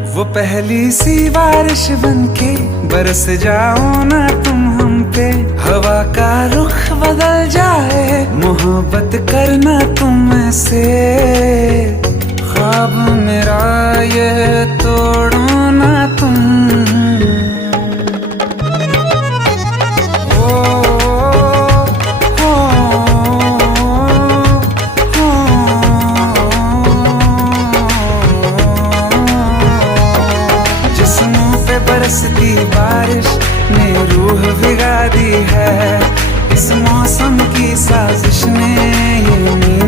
वो पहली सी बारिश बनके बरस जाओ ना तुम हम पे, हवा का रुख बदल जाए, मोहब्बत करना तुम से। ख्वाब मेरा ये तोड़ो ना तुम। बरसती बारिश ने रूह भिगा दी है, इस मौसम की साजिश ने